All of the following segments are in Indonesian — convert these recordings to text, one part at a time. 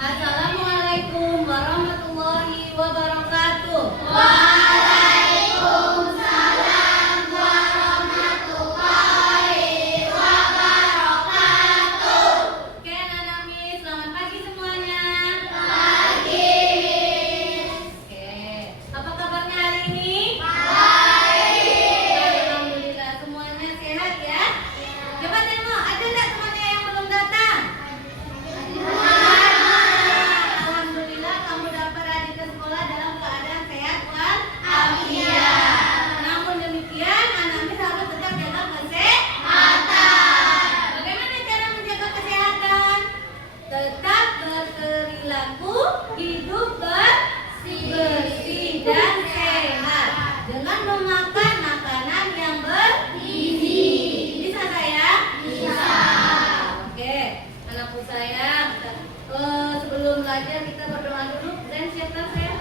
Assalamualaikum warahmatullahi wabarakatuh. Waalaikumsalam warahmatullahi wabarakatuh. Oke, anak-anak Miss, selamat pagi semuanya. Pagi, Miss. Oke, apa kabarnya hari ini? Baik. Alhamdulillah, semuanya sehat ya. Coba tengok, ada nggak temannya yang belum datang? Alhamdulillah, kamu dapat hari ke sekolah dalam keadaan sehat walafiat. Namun demikian, anak Miss harus tetap jaga kesehatan. Bagaimana cara menjaga kesehatan? Tetap berperilaku hidup bersih dan sehat dengan memakan makanan yang bergizi. Bisa sayang? Bisa. Oke, anakku sayang. Sebelum belajar kita berdoa dulu dan siapkan sayang.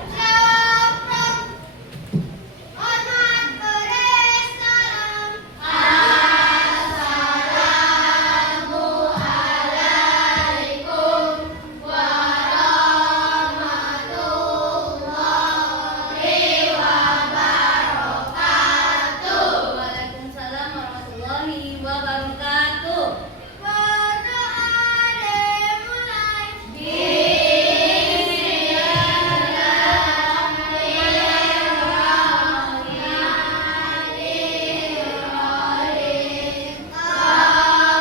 Assalamualaikum warahmatullahi wabarakatuh. Waalaikumsalam warahmatullahi wabarakatuh. Berdoa dimulai. Bismillahirrahmanirrahim.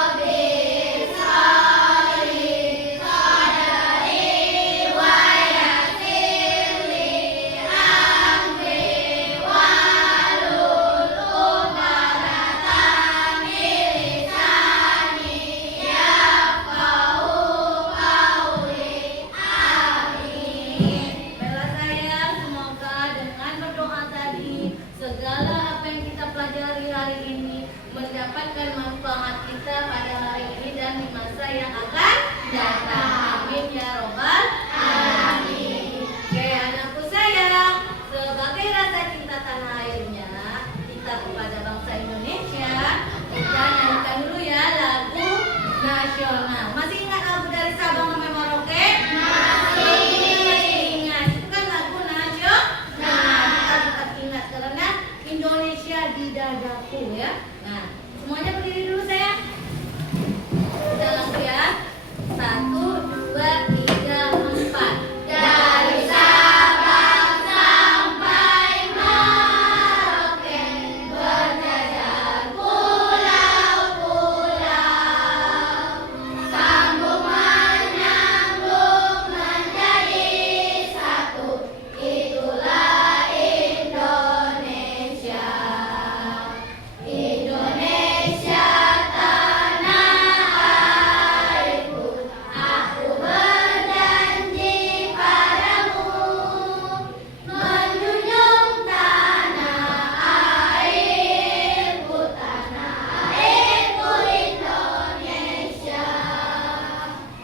Rabbi sholli sadri wa yassirli amri wahlul 'uqdatam min lisani yafqahu qawli. Amin. Baiklah sayang, semoga dengan berdoa tadi segala apa yang kita pelajari hari ini mendapatkan manfaat kita pada hari ini dan di masa yang akan datang. Amin ya robbal alamin. Oke, anakku sayang, sebagai rasa cinta tanah airnya kita kepada bangsa Indonesia, kita nyanyikan dulu ya lagu nasional. Masih ingat lagu dari Sabang sampai Merauke? Masih ingat. Itu kan lagu nasional. Kita tetap ingat karena Indonesia di dadaku ya. Nah, semuanya berdiri dulu sayang. Kita langsung ya. 1, 2, 3, 4. Dari Sabang sampai Merauke, berjajar pulau-pulau, sambung menyambung menjadi satu. Itulah Indonesia. Indonesia tanah airku, aku berjanji padamu, menjunjung tanah airku Indonesia.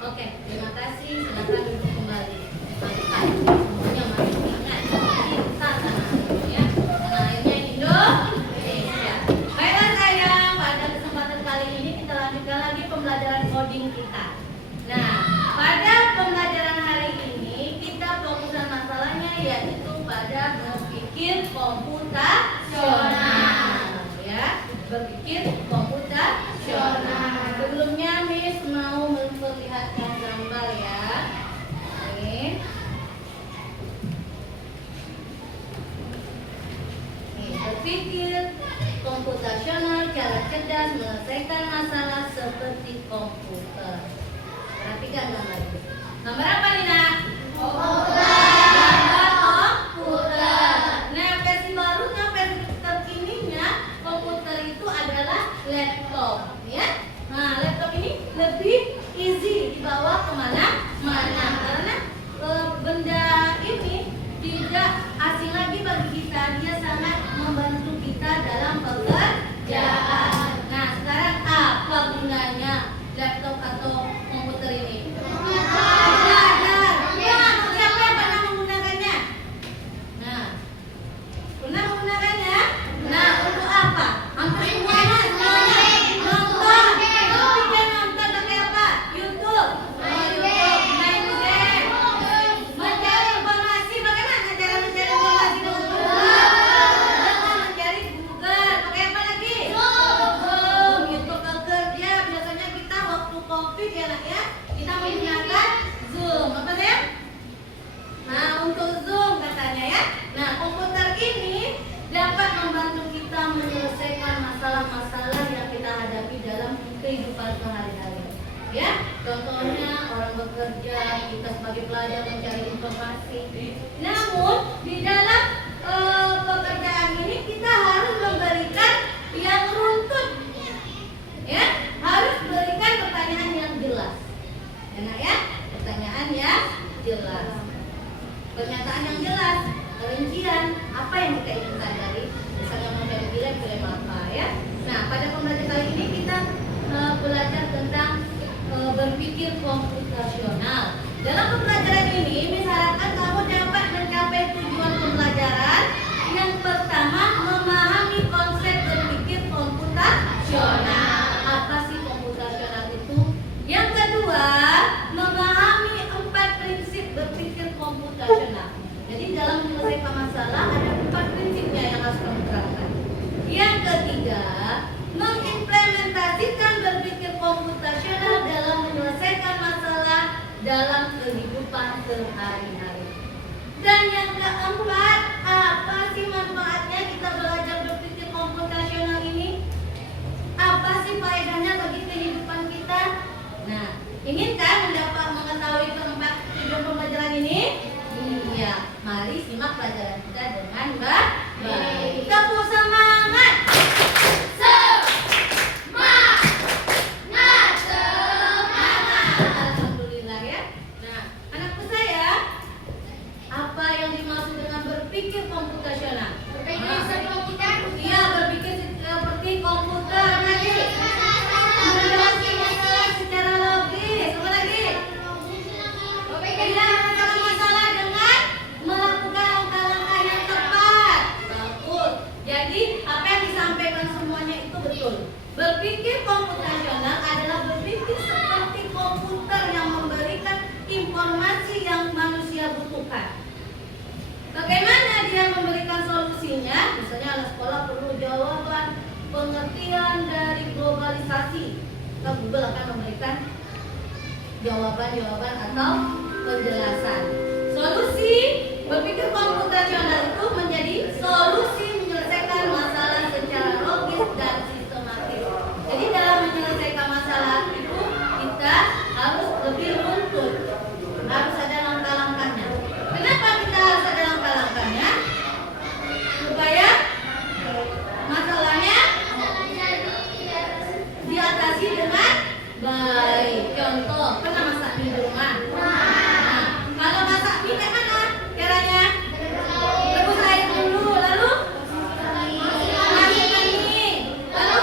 Oke, terima kasih. Silakan duduk kembali. Mantap. Semuanya masih ingat cinta tanah airnya ya. Tanah airnya Indonesia. Baiklah sayang, pada kesempatan kali ini kita lanjutkan lagi pembelajaran coding kita. Nah, pada pembelajaran hari ini kita fokusan masalahnya yaitu pada berpikir komputasional ya. Berpikir komputasional. Sebelumnya Miss mau memperlihatkan gambar ya. Nih. Berpikir komputasional, cara cerdas menyelesaikan masalah seperti komputer. Perhatikan gambar itu. Gambar apa nih nak? Gambar komputer. Nah, versi barunya, versi terkininya, komputer itu adalah laptop, ya. Nah, laptop ini lebih easy dibawa kemana-mana karena benda ini tidak asing lagi bagi kita. Dia sangat membantu kita dalam pekerjaan. Nah, sekarang apa gunanya bekerja, kita sebagai pelajar mencari informasi. Namun di dalam pekerjaan ini kita harus memberikan yang runtut, ya, harus berikan pertanyaan yang jelas. Enak ya, pertanyaan yang jelas, pernyataan yang jelas, rincian apa yang kita inginkan dari misalnya mau jadi film apa ya. Nah, pada pembelajaran kali ini kita belajar tentang berpikir komputasional. Dalam pembelajaran ini misalkan kamu dapat mencapai tujuan pembelajaran. Yang pertama, memahami konsep berpikir komputasional. Apa sih komputasional itu? Yang kedua, memahami 4 prinsip berpikir komputasional. Jadi dalam menyelesaikan masalah ada 4 prinsipnya yang harus kamu terapkan. Yang ketiga, mengimplementasikan berpikir komputasional dalam menyelesaikan masalah dalam kehidupan sehari-hari. Dan yang keempat, apa sih manfaatnya kita belajar berpikir komputasional ini? Apa sih faedahnya bagi kehidupan kita? Nah, inginkan mendapat mengetahui keempat tujuan pembelajaran ini? Iya, mari simak pelajaran kita dengan baik. Tepuk semangat. Alhamdulillah ya. Nah, anakku saya, apa yang dimaksud dengan berpikir komputasional? Berpikir seperti komputer. Iya, berpikir seperti komputer. Lagi. Menjelaskan masalah secara logis. Apa lagi? Iya, menyelesaikan masalah dengan melakukan langkah-langkah yang tepat. Bagus. Jadi, apa yang disampaikan semuanya itu betul. Berpikir komputasional adalah berpikir seperti komputer yang memberikan informasi yang manusia butuhkan. Bagaimana dia memberikan solusinya? Misalnya anak sekolah perlu jawaban pengertian dari globalisasi. Maka Google akan memberikan jawaban-jawaban atau penjelasan. Solusi berpikir komputasional itu menjadi solusi menyelesaikan masalah secara logis dan sistematis. Jadi dalam menyelesaikan masalah itu kita harus lebih runtut, harus ada langkah-langkahnya. Kenapa kita harus ada langkah-langkahnya? Supaya masalahnya diatasi dengan baik. Contoh, pernah masak mie di rumah? Nah, kalau masak mie kayak mana caranya? Rebus air dulu, lalu masukkan mie, lalu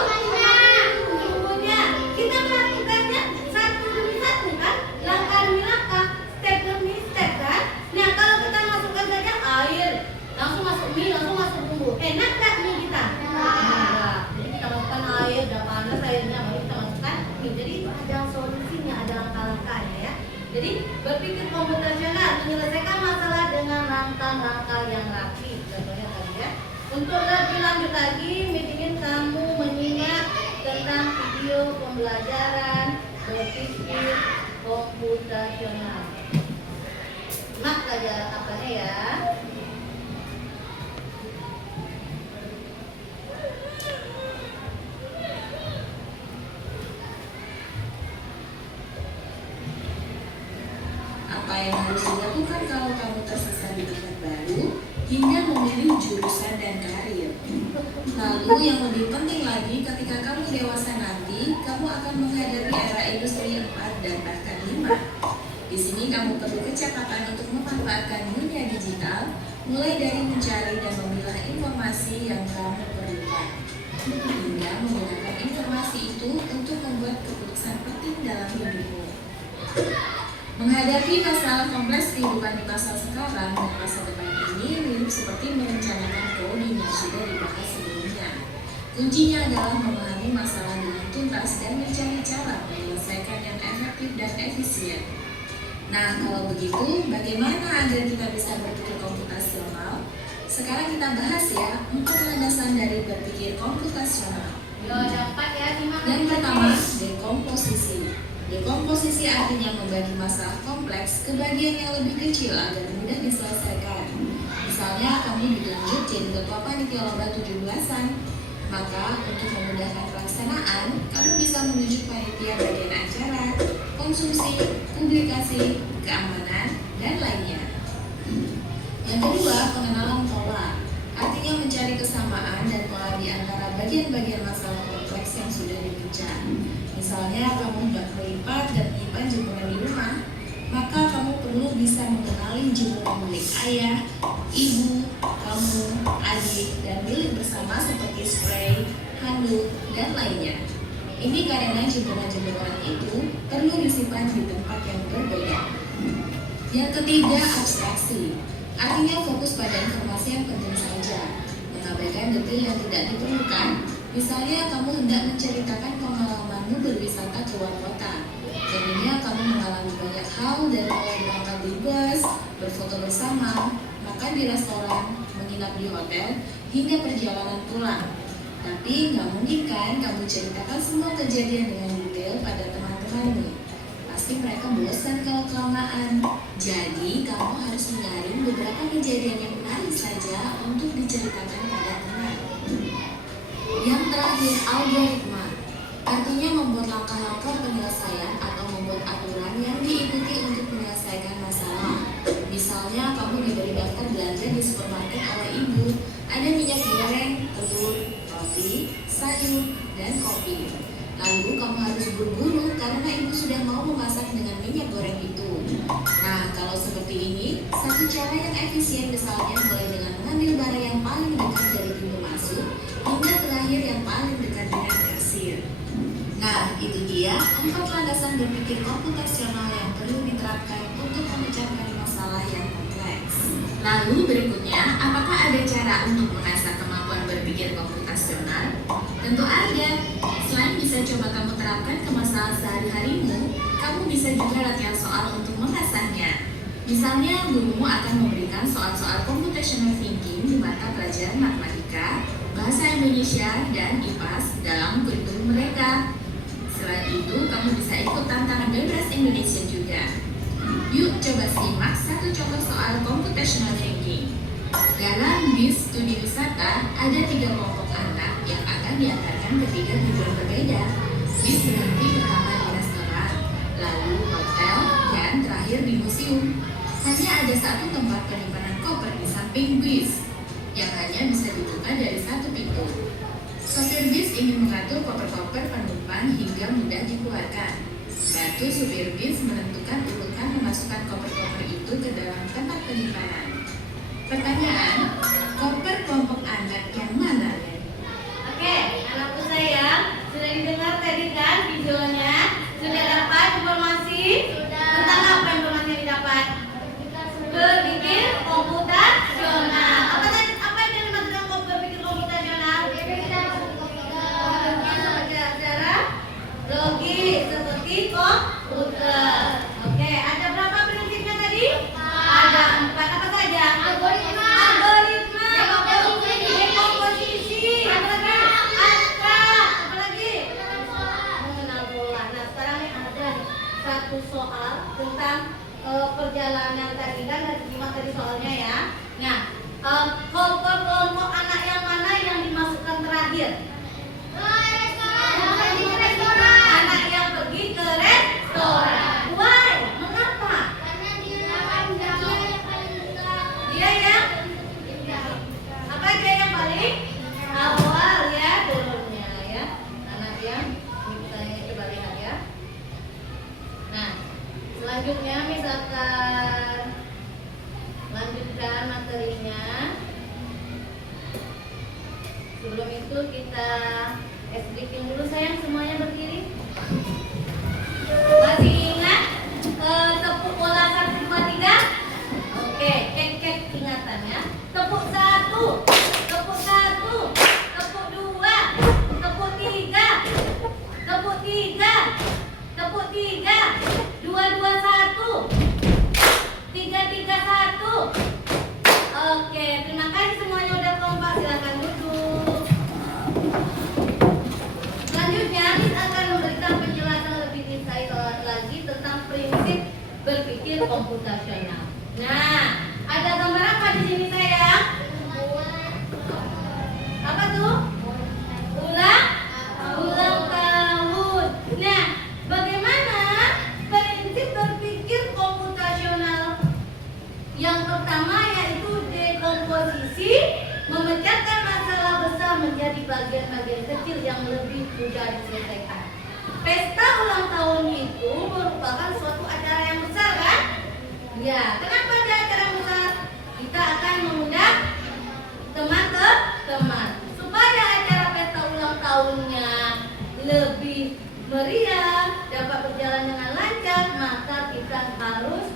bumbunya. Kita melakukannya satu demi satu kan, langkah demi langkah, step demi step kan. Nah, kalau kita masukkan saja air, langsung masuk mie, langsung masuk bumbu, enak nggak mie kita? Enggak. Jadi kita masukkan air, udah panas airnya, baru kita masukkan mie. Jadi itu ada solusinya, ada langkah-langkahnya ya. Jadi berpikir komputasional menyelesaikan masalah dengan langkah-langkah yang rapi. Contohnya tadi ya. Untuk lebih lanjut lagi, ingin kamu menyimak tentang video pembelajaran berpikir komputasional. Simak pelajaran apanya ya. Apa yang harus dilakukan kalau kamu tersesat di tempat baru hingga memilih jurusan dan karir. Lalu yang lebih penting lagi, ketika kamu dewasa nanti, kamu akan menghadapi era industri 4 dan bahkan 5. Di sini kamu perlu kecakapan untuk memanfaatkan dunia digital, mulai dari mencari dan memilah informasi yang kamu perlukan, hingga menggunakan informasi itu untuk membuat keputusan penting dalam hidupmu. Menghadapi masalah kompleks kehidupan di masa sekarang dan masa depan ini mirip seperti merencanakan coding yang sudah dibahas sebelumnya. Kuncinya adalah memahami masalah dengan tuntas dan mencari cara menyelesaikan yang efektif dan efisien. Nah, kalau begitu, bagaimana agar kita bisa berpikir komputasional? Sekarang kita bahas ya 4 landasan dari berpikir komputasional. Dapat ya, simak. Yang pertama, dekomposisi. Dekomposisi artinya membagi masalah kompleks ke bagian yang lebih kecil agar mudah diselesaikan. Misalnya, kamu ditunjuk jadi ketua panitia lomba 17-an. Maka untuk memudahkan pelaksanaan, kamu bisa menunjuk panitia bagian acara, konsumsi, publikasi, keamanan, dan lainnya. Yang kedua, pengenalan pola. Artinya mencari kesamaan dan pola di antara bagian-bagian masalah kompleks yang sudah dipecah. Misalnya, kamu hendak melipat dan menyimpan jemuran di rumah, maka kamu perlu bisa mengenali jemuran milik ayah, ibu, kamu, adik, dan milik bersama seperti spray, handuk, dan lainnya. Ini karena jemuran-jemuran itu perlu disimpan di tempat yang berbeda. Yang ketiga, abstraksi. Artinya fokus pada informasi yang penting saja, mengabaikan detail yang tidak diperlukan. Misalnya, kamu hendak menceritakan pengalamanmu berwisata ke luar kota. Jadinya kamu mengalami banyak hal dari mulai berangkat di bus, berfoto bersama, makan di restoran, menginap di hotel, hingga perjalanan pulang. Tapi nggak mungkin kan kamu ceritakan semua kejadian dengan detail pada teman-temanmu. Pasti mereka bosan kalau kelamaan. Jadi kamu harus menyaring beberapa kejadian yang menarik saja untuk diceritakan pada teman. Yang terakhir, algoritma. Artinya membuat langkah-langkah penyelesaian atau membuat aturan yang diikuti untuk menyelesaikan masalah. Misalnya kamu diberi daftar belanja di supermarket oleh ibu. Ada minyak goreng, telur, roti, sayur, dan kopi. Lalu kamu harus buru-buru karena ibu sudah mau memasak dengan minyak goreng itu. Nah, kalau seperti ini, satu cara yang efisien misalnya mulai dengan mengambil barang yang paling dekat dari pintu masuk hingga terakhir yang paling dekat dengan kasir. Nah, itu dia 4 landasan berpikir komputasional yang perlu diterapkan untuk memecahkan masalah yang kompleks. Lalu berikutnya, apakah ada cara untuk mengasah kemampuan berpikir komputasional? Tentu ada. Selain bisa coba kamu terapkan ke masalah sehari-harimu, kamu bisa juga latihan soal untuk mengasahnya. Misalnya, gurumu akan memberikan soal-soal computational thinking di mata pelajaran matematika, bahasa Indonesia, dan IPAS dalam kurikulum mereka. Selain itu, kamu bisa ikut tantangan bebas Indonesia juga. Yuk coba simak satu contoh soal computational thinking. Dalam bis studi wisata, ada 3 kelompok anak yang akan diantarkan ke 3 tujuan berbeda. Bis berhenti pertama di restoran, lalu hotel, dan terakhir di museum. Hanya ada satu tempat penyimpanan koper di samping bis, yang hanya bisa dibuka dari satu pintu. Sopir bis ingin mengatur koper-koper penumpang hingga mudah dikeluarkan. Bantu supir bis menentukan urutan memasukkan koper-koper itu ke dalam tempat penyimpanan. Pertanyaan, koper kelompok anak yang mana? Oke, anakku sayang, sudah didengar tadi kan videonya? Sudah dapat informasi? Tentang apa informasi yang didapat? Berpikir komputasional. Apa yang dimaksud dengan berpikir komputasional? Secara logis seperti komputer. Oke, ada berapa prinsipnya tadi? Ada 4. Apa saja? Algoritma, dekomposisi, apalagi mengenal pola. Nah, sekarang nih ada satu soal tentang perjalanan tadi kan ada 5 tadi soalnya ya. Nah, kelompok anak yang mana yang dimasukkan terakhir? Anak yang pergi ke restoran. Why? Mengapa? Dia yang apa dia yang paling awal ya turunnya ya. Anak yang misalnya coba lihat ya. Nah, selanjutnya misalkan lanjutkan materinya. Sebelum itu kita speaking dulu sayang, semuanya berdiri. Masih ingat tepuk bola 1, 2, 3? Oke, cek ingatan ya. Tepuk 1, tepuk 1, tepuk 2, tepuk 3, tepuk 3, tepuk 3, 2, 2, 1, 3, 3, 1. Oke, terima kasih semuanya udah kompak, silakan duduk. Selanjutnya kita akan memberikan penjelasan lebih detail lagi tentang prinsip berpikir komputasional. Nah, ada gambar apa di sini sayang? Apa tuh? bagian-bagian kecil yang lebih mudah diselesaikan. Pesta ulang tahun itu merupakan suatu acara yang besar, kan? Ya, kenapa ada acara besar? Kita akan mengundang teman ke teman. Supaya acara pesta ulang tahunnya lebih meriah, dapat berjalan dengan lancar, maka kita harus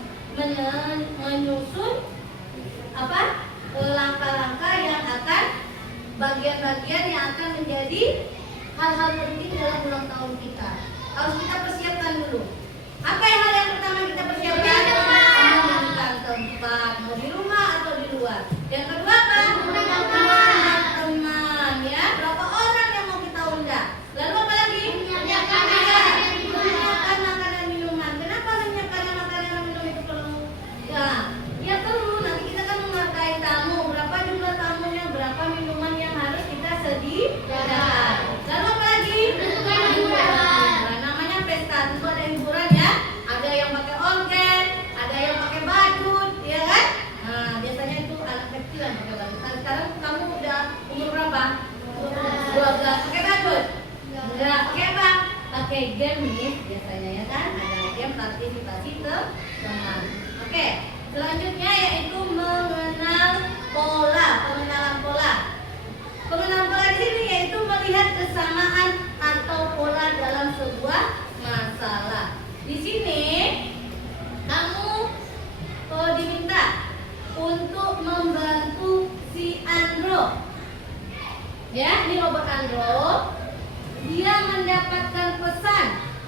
menyusun langkah-langkah yang akan bagian-bagian yang akan menjadi hal-hal penting dalam ulang tahun kita. Harus kita persiapkan dulu. Apa hal yang pertama kita persiapkan? Menentukan tempat, mau di rumah atau di luar. Yang kedua apa? Mengundang teman, ya. Berapa orang yang mau kita undang? Lalu apa lagi? Menyiapkan makanan minuman. Kenapa menyiapkan makanan dan minum itu perlu? Ya perlu. Nanti kita kan memakai tamu. Berapa jumlah tamunya? Berapa minuman yang harus kita sediakan? Lalu apa lagi? Hiburan. Namanya pesta, tentu ada hiburan, ya. Ada yang pakai organ, ada yang pakai badut, ya kan? Nah, biasanya itu anak kecil yang pakai badut. Sekarang kamu udah umur berapa? 12. Pakai badut? Enggak. Pakai apa? Pakai game nih biasanya, ya kan? Ada game partisipasi teman. Oke. Selanjutnya yaitu mengenal pola, pengenalan pola. Pengenalan pola di sini yaitu melihat kesamaan atau pola dalam sebuah masalah. Di sini kamu diminta untuk membantu si Andro. Ya, ini robot Andro. Dia mendapatkan pesan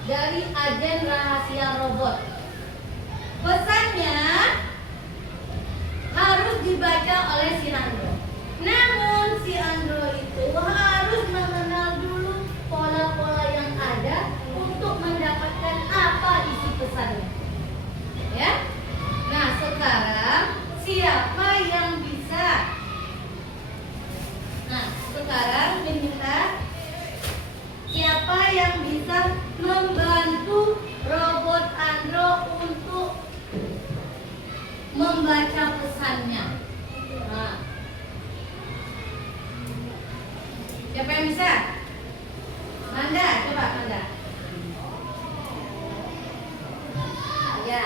dari agen rahasia robot. Pesannya harus dibaca oleh si Andro. Namun si Andro itu harus mengenal dulu pola-pola yang ada untuk mendapatkan apa isi pesannya. Ya. Nah, sekarang siapa yang bisa? Nah, sekarang diminta siapa yang bisa membantu robot Andro untuk membaca pesannya. Nah, siapa yang bisa? Manda, coba Manda. Ya.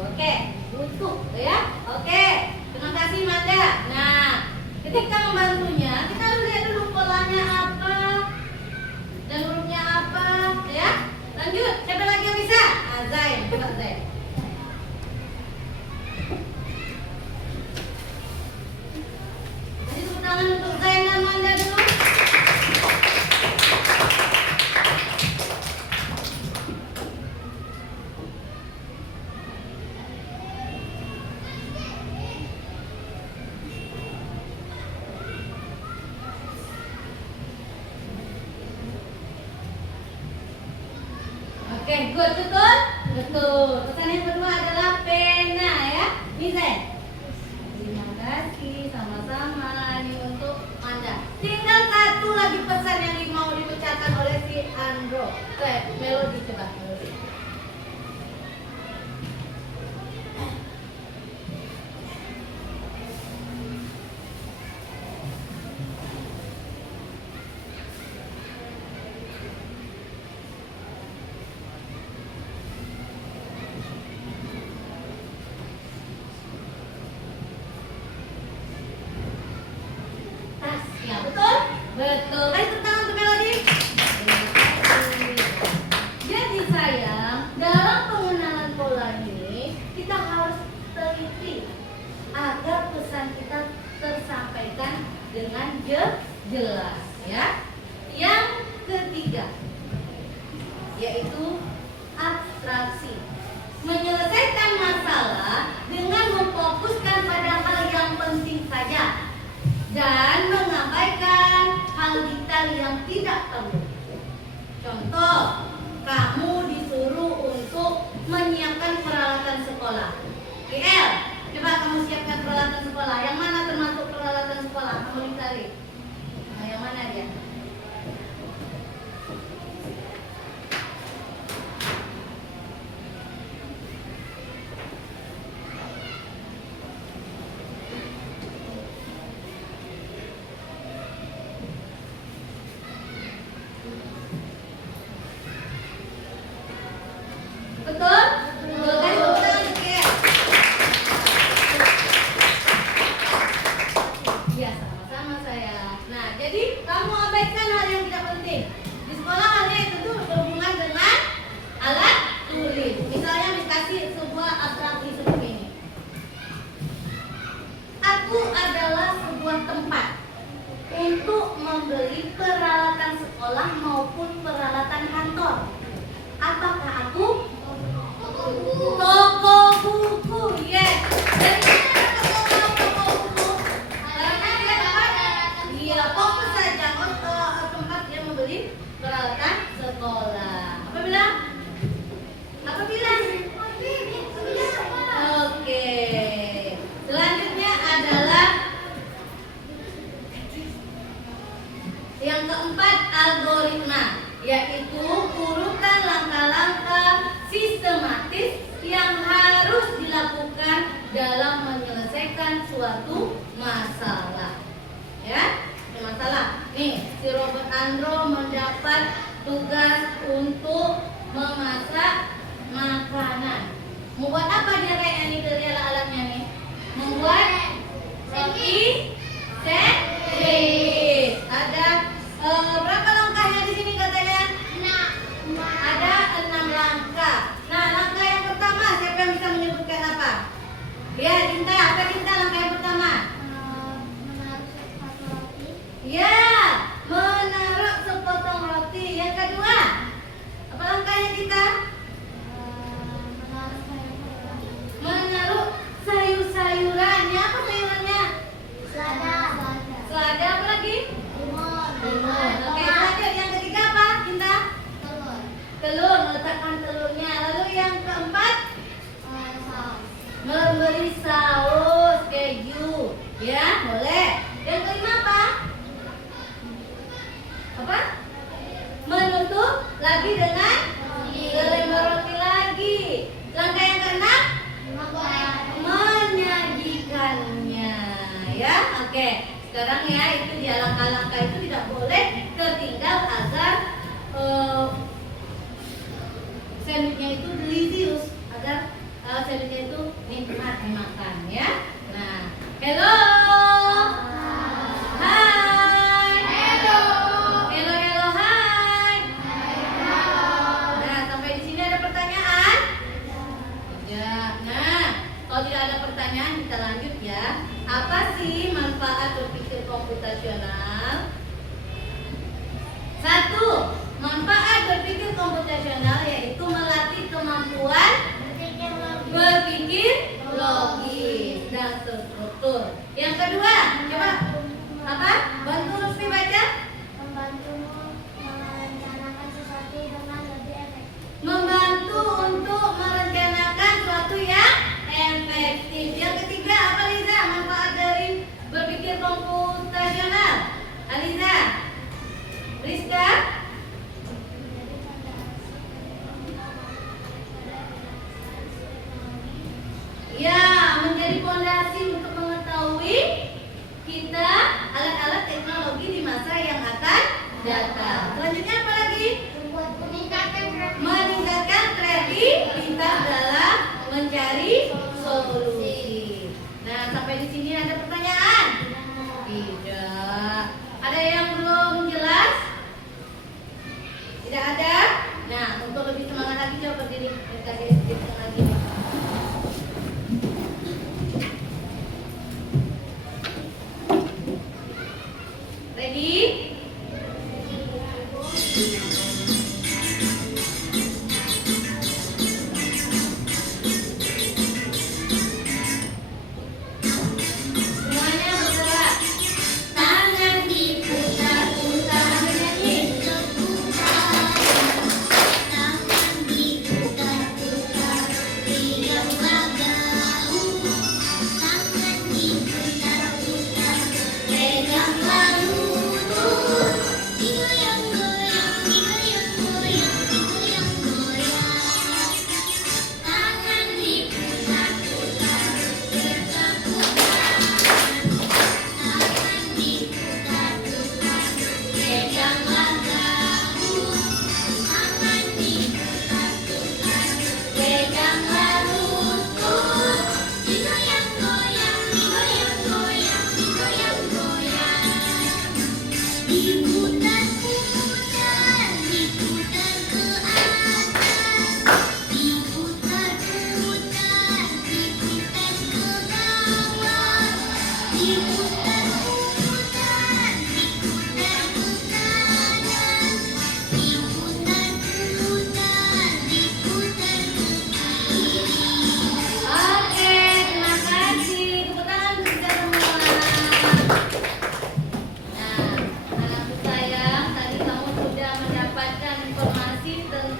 Oke, butuh ya. Oke, terima kasih Manda. Nah, ketika membantunya, kita harus lihat dulu polanya apa dan hurufnya apa, ya. Lanjut, siapa lagi yang bisa? Zain, coba Zain. Kasih tepuk tangan untuk Zain dan Manda dulu. Oke, good, betul? Betul. Pesan yang kedua adalah pena, ya. Bisa. Terima kasih, sama-sama. Ini untuk Anda. Tinggal satu lagi pesan yang mau dibacakan oleh si Andro. Melodi, coba. Melodi. Ya, betul? Betul. Ayo tepuk tangan untuk Melodi. Jadi sayang, dalam pengenalan pola ini kita harus teliti agar pesan kita tersampaikan dengan jelas, ya. Yang ketiga yaitu abstraksi. Menyelesaikan masalah dengan memfokuskan pada hal saja dan mengabaikan hal detail yang tidak perlu. Contoh, kamu disuruh untuk menyiapkan peralatan sekolah. GL, coba kamu siapkan peralatan sekolah. Yang mana termasuk peralatan sekolah? Kamu dicari. Nah, yang mana dia? Betul? Betul kan? Betul, GL. Iya, sama-sama saya. Nah, jadi kamu abaikan hal yang tidak penting. Di sekolah halnya itu tuh berhubungan dengan alat tulis. Misalnya dikasih sebuah abstraksi seperti ini. Aku adalah sebuah tempat untuk membeli peralatan sekolah maupun peralatan kantor. Apakah aku? Toko buku, yes. Jadi toko buku. Karena dia dapat, dia fokus saja tempat dia membeli peralatan sekolah. Apa bilang? Apa bilang? Oke. Selanjutnya adalah yang keempat, algoritma, yaitu urutan langkah-langkah sistematis yang harus dilakukan dalam menyelesaikan suatu masalah. Ya, masalah. Nih, si Robert Andro mendapat tugas untuk memasak makanan. Membuat apa dia kayak ini dari alat-alatnya nih? Membuat roti sandwich. Ada berapa langkahnya di sini katanya? Ada 6 langkah. Nah, langkah yang pertama siapa yang bisa menyebutkan apa? Ya, Dinta. Apa Dinta langkah yang pertama? Ya, menaruh sepotong roti. Yang kedua, apa langkahnya Dinta? Menaruh sayur-sayurannya. Apa sayurannya? Selada apa lagi? Limun. Oke, lanjut. Yang ketiga apa Dinta? Telur, meletakkan telurnya. Lalu yang keempat, memberi saus keju. Ya, boleh. Yang kelima apa? Apa? Menutup lagi dengan selembar roti lagi. Langkah yang keenam, menyajikannya. Ya, oke. Sekarang ya, itu dia langkah-langkah itu tidak boleh tertinggal agar sandwichnya itu delicious, agar sandwichnya itu nikmat dimakan ya. Nah, hello, hai, hello, hai. Nah, sampai di sini ada pertanyaan? Ya. Nah, kalau tidak ada pertanyaan kita lanjut ya. Apa sih manfaat berpikir komputasional? 1. Manfaat berpikir komputasional yaitu melatih kemampuan berpikir logis dan terstruktur. Yang kedua, coba apa? Bantu Lutfi baca. Membantu untuk merencanakan sesuatu yang efektif. Yang ketiga, apa Liza? Manfaat dari berpikir komputasional. Aliza, Rizka. Ya, menjadi fondasi untuk mengetahui kita alat-alat teknologi di masa yang akan datang. Selanjutnya apa lagi? Meningkatkan kreativitas dalam mencari solusi. Nah, sampai di sini ada pertanyaan? Tidak. Ada yang belum jelas? Tidak ada? Nah, untuk lebih semangat lagi coba berdiri. Kasih sedikit lagi. Ready?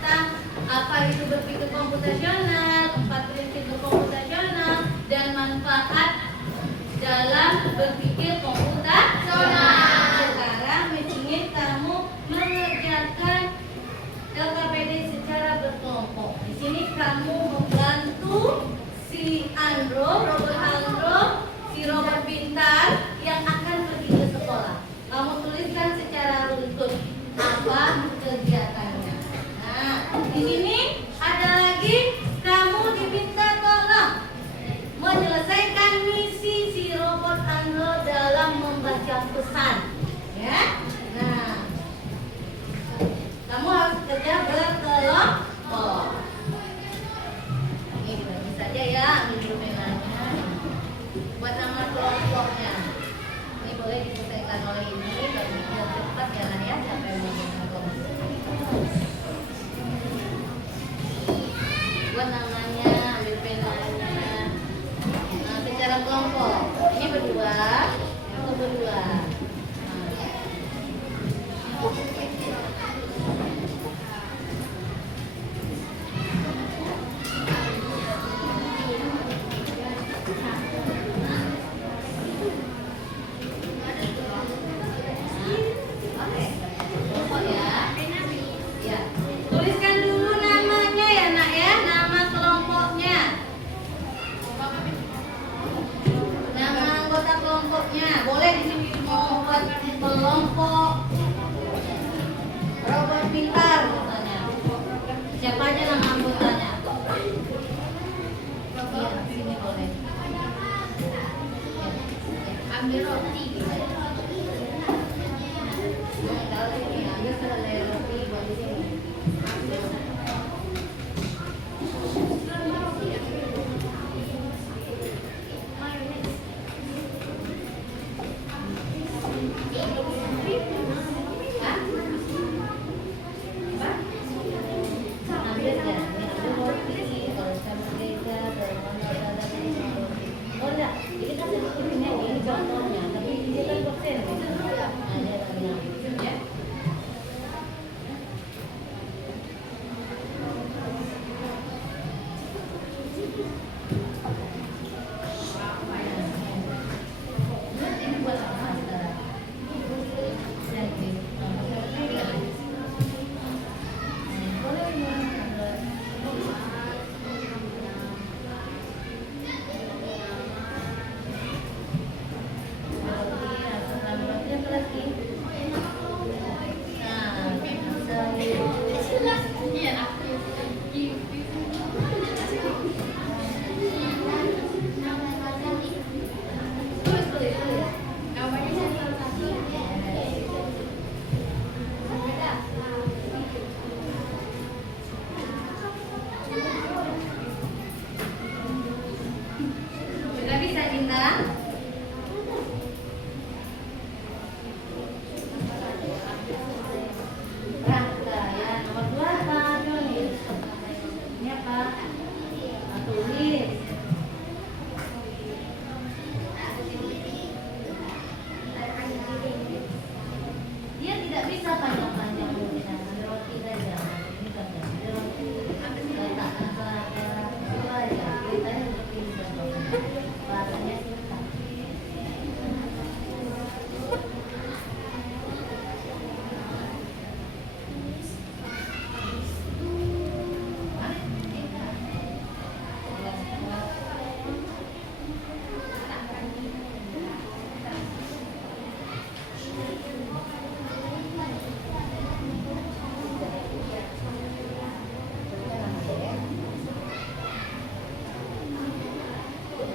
tentang apa itu berpikir komputasional, 4 prinsip berkomputasional, dan manfaat dalam berpikir komputasional. Sekarang ingin kamu mengerjakan LKPD secara berkelompok. Di sini kamu membantu si robot Andro, si robot pintar yang akan pergi ke sekolah. Kamu tuliskan secara runtut apa kegiatannya. Nah, di sini ada lagi kamu diminta tolong menyelesaikan misi si robot Andro dalam membaca pesan. Ya. Nah, kamu harus kerja berkelompok. Ini bagi saja ya, ambil penanya. Buat nama kelompoknya. Ini boleh diselesaikan oleh ini, bagi biar cepat ya lah ya, siapa yang mau kelompok. Buat namanya, ambil penanya. Nah, secara kelompok. Ini berdua, itu berdua. Tuliskan dulu namanya ya nak ya, nama kelompoknya, nama anggota kelompoknya. Boleh di sini membuat kelompok robot pintar misalnya. Siapa aja nama anggotanya? Iya, di sini boleh. Ambil roti. Kalau ini ambil selai roti buat di sini.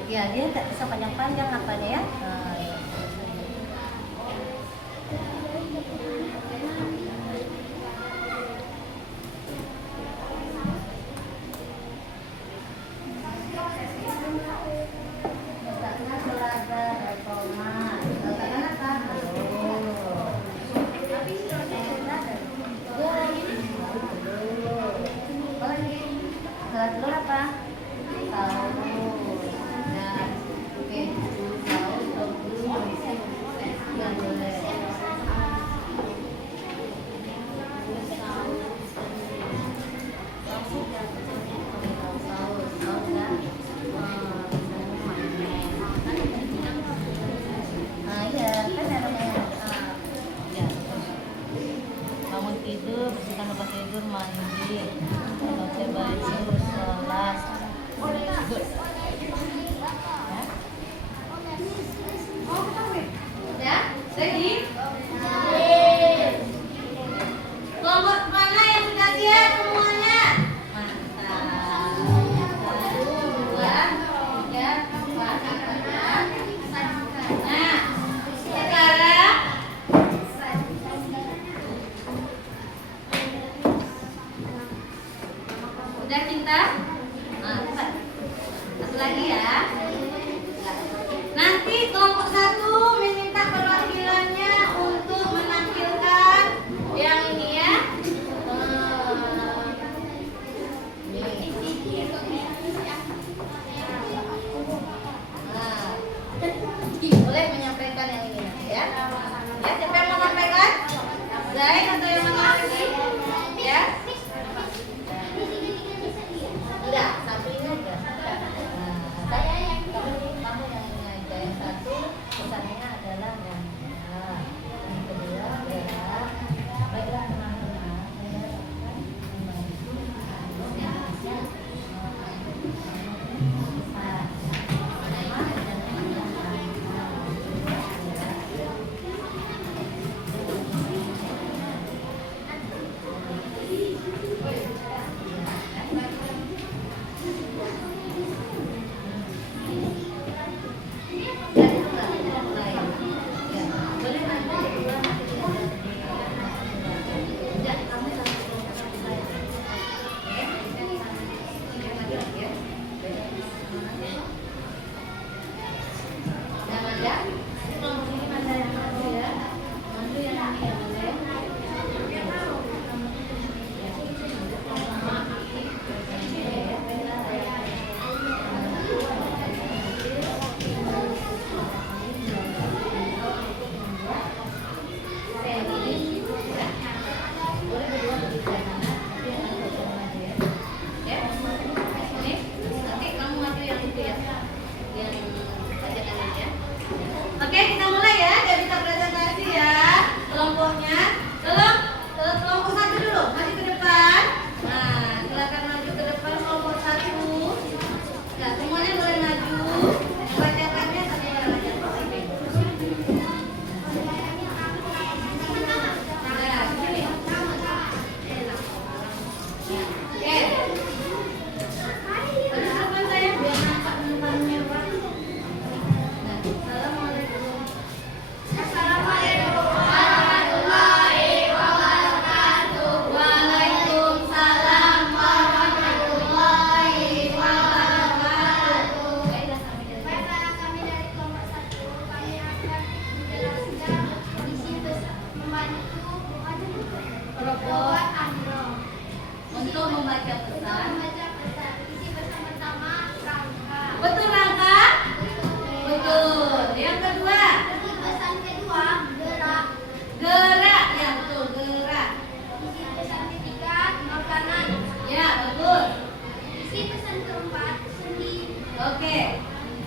Ya, dia tak bisa panjang-panjang apanya ya. Telur apa? Tahu. Nah, oke. Tahu. mandi. Baca baju, sholat. Good. Udah? Ready? Kelompok mana yang sudah siap semuanya? Mantap. 1, 2, 3, 4, 5. Nah, sekarang udah cinta? Cepat. Satu lagi ya. Nanti kelompok 1 meminta perwakilannya untuk menampilkan yang ini ya. Boleh menyampaikan yang ini ya. Ya, siapa yang mau menyampaikan? Zain atau yang mana lagi? Ya. Enggak, satu ini aja. Saya yang kamu yang ini aja. Yang satu pesannya adalah yang kedua adalah baiklah teman-teman. Oke, kita mulai ya. Dia bisa presentasi ya kelompoknya. Kelompok 1 dulu, maju ke depan. Nah, silakan maju ke depan kelompok 1. Nah, semuanya boleh maju. Bacakannya tapi boleh baca. Nah, sini. Oke. Baju depan saya biar nampak depannya, Pak. Nah, assalamualaikum. Assalamualaikum warahmatullahi wabarakatuh. Waalaikumsalam warahmatullahi wabarakatuh. Baiklah, Baiklah, kami dari kelompok 1 kami akan menjelaskan isi membantu robot Android untuk membaca pesan. membaca pesan. Isi pesan pertama rangka. Betul rangka? Betul. Yang kedua, Isi pesan kedua gerak. gerak. Ya betul, gerak. Isi pesan ketiga makanan. Ya betul. Isi pesan keempat seni. Oke.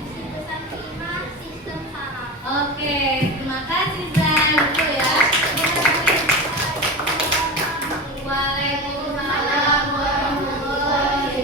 Isi pesan kelima sistem saraf. Oke. Terima kasih Zan. Betul ya. Waalaikumsalam warahmatullahi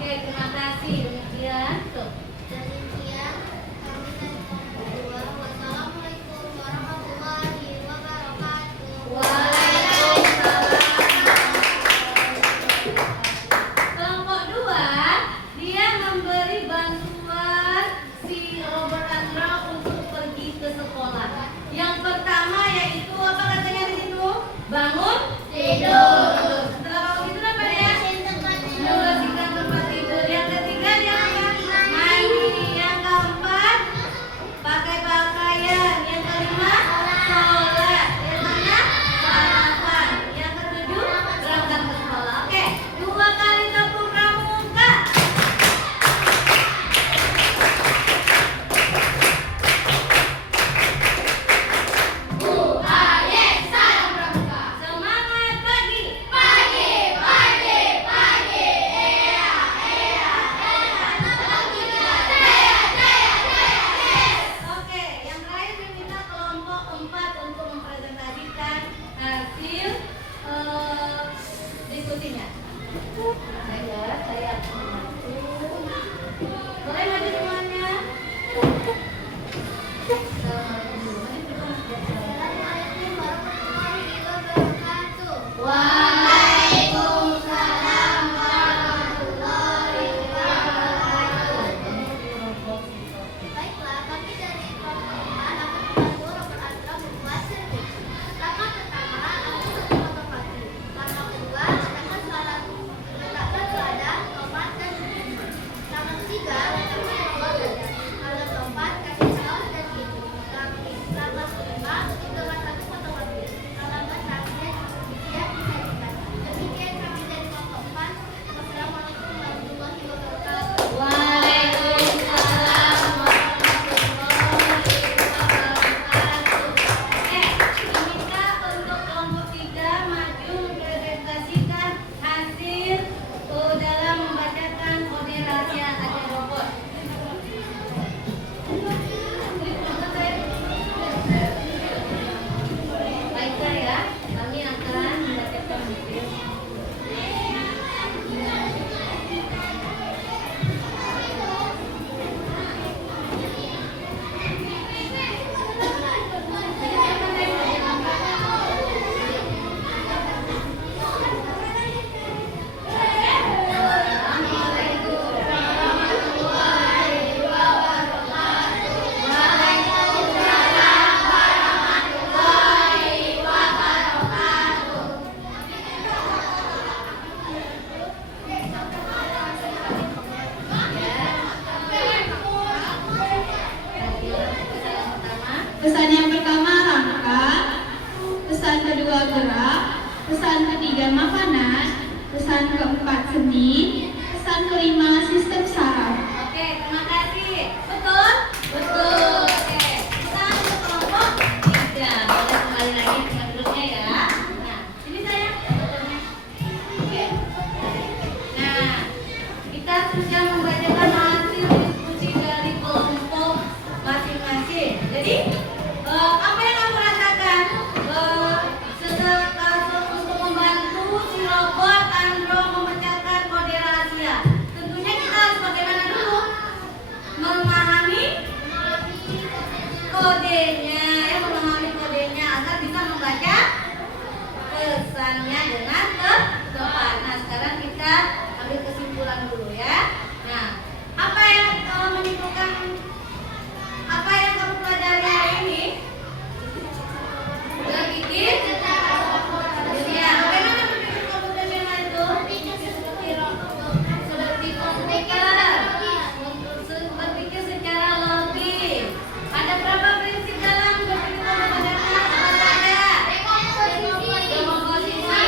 Oke, terima kasih. Demikian. Tuh. Demikian kami dari kelompok 2. Wassalamualaikum warahmatullahi wabarakatuh. Waalaikumsalam. Kelompok 2, dia memberi bantuan si Robert Andra untuk pergi ke sekolah. Yang pertama yaitu apa katanya di situ? Bangun tidur. Setelah bangun tidur apa ya? Membersihkan tempat tidur. Yang ketiga dia apa? Mandi. Yang keempat pakai pakaian. Yang kelima sholat. Yang keenam sarapan. Yang ketujuh berangkat ke sekolah. Oke, 2 kali tepuk pramuka. Semangat pagi. Oke, yang terakhir saya minta kelompok 4 untuk mempresentasikan hasil diskusinya. Saya akan maju. Boleh maju semuanya? Assalamualaikum warahmatullahi wabarakatuh. Waalaikumsalam warahmatullahi wabarakatuh. Baiklah, kami dari kelompok 4 akan membantu Robert Andra membuat sirkuit. Langkah pertama, ambil satu motor pagi. Langkah kedua, letakkan selada, tomat, dan bumbu. Langkah ketiga, letakkan robot dada. Langkah keempat, kasih saus dan keju. Langkah kelima, tutup dengan satu potong roti. Langkah keenam, siap disajikan. Demikian kami dari kelompok 4. Wassalamualaikum warahmatullahi wabarakatuh. Waalaikumsalam warahmatullahi wabarakatuh. Diminta untuk kelompok 3 maju mempresentasikan hasil dalam membacakan kode rahasia agen robot. Baiklah ya, kami akan membacakan hasil. Pesan yang pertama rangka, pesan kedua gerak, pesan ketiga makanan, pesan keempat seni, pesan kelima sistem saraf. Oke, terima kasih. Betul? Betul. Oke, kita untuk kelompok 3. Boleh kembali lagi ke grupnya ya. Nah, ini saya betulnya. Oke. Nah, kita sudah membacakan hasil diskusi dari kelompok masing-masing. Jadi, apa yang kamu rasakan? Setelah untuk membantu si robot Andro memecahkan kode rahasia. Tentunya kita harus bagaimana dulu? Memahami kodenya, ya, memahami kodenya agar bisa membaca pesannya dengan tepat. Nah, sekarang kita ambil kesimpulan dulu ya. Nah, apa yang menyimpulkan apa yang kamu pelajari hari ini? Berpikir ya, bagaimana berpikir komputasional itu? Seperti komputer, berpikir secara logis. Ada berapa prinsip dalam berpikir komputasional? Apa saja? Dekomposisi,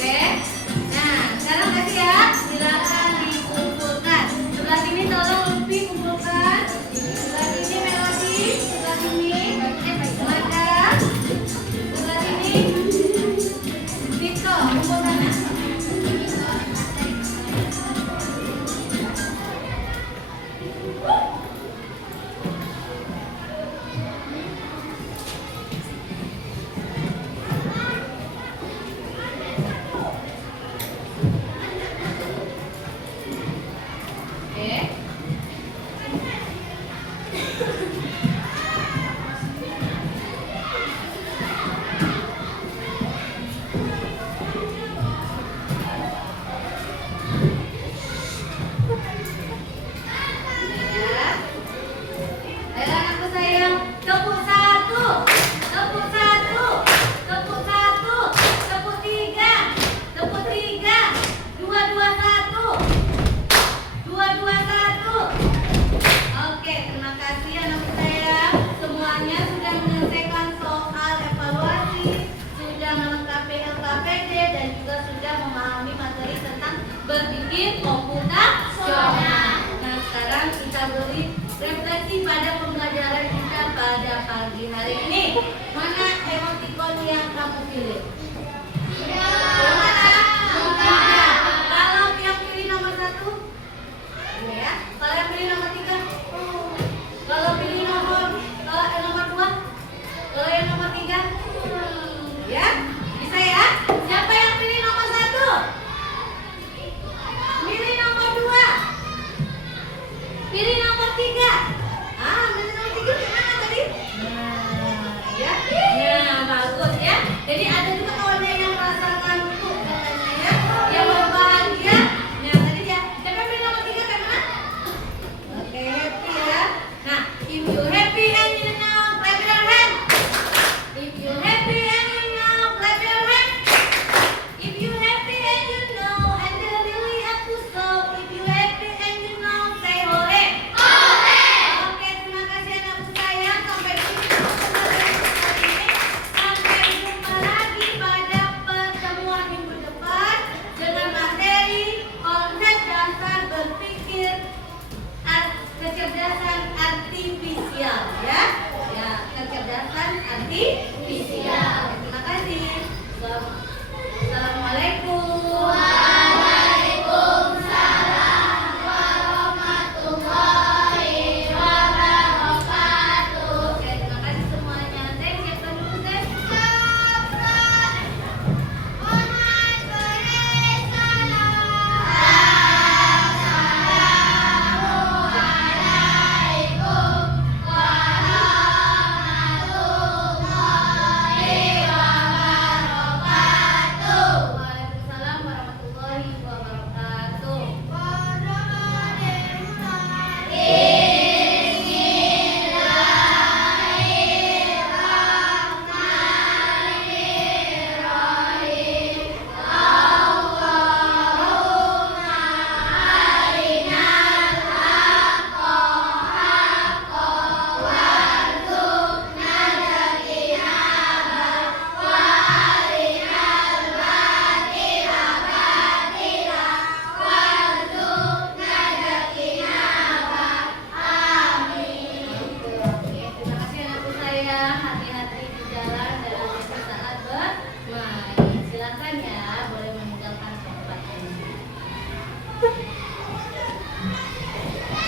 Oke. Nah, sekarang kasih ya. Silakan dikumpulkan. Sebelah sini tolong Lutfi kumpulkan. Sebelah sini Melody. Sebelah sini Mada. Sebelah sini Vito. Kumpulkan. Oke. Ya. Ayo anakku sayang, tepuk satu, tepuk satu, tepuk satu, tepuk tiga, dua dua satu, dua dua satu. Oke, terima kasih anakku sayang. Semuanya sudah menyelesaikan soal evaluasi, sudah melengkapi LKPD dan juga sudah memahami materi tentang berpikir komputasional. Nah, sekarang kita beri refleksi pada pembelajaran kita pada pagi hari ini. Mana emoticon yang kamu pilih?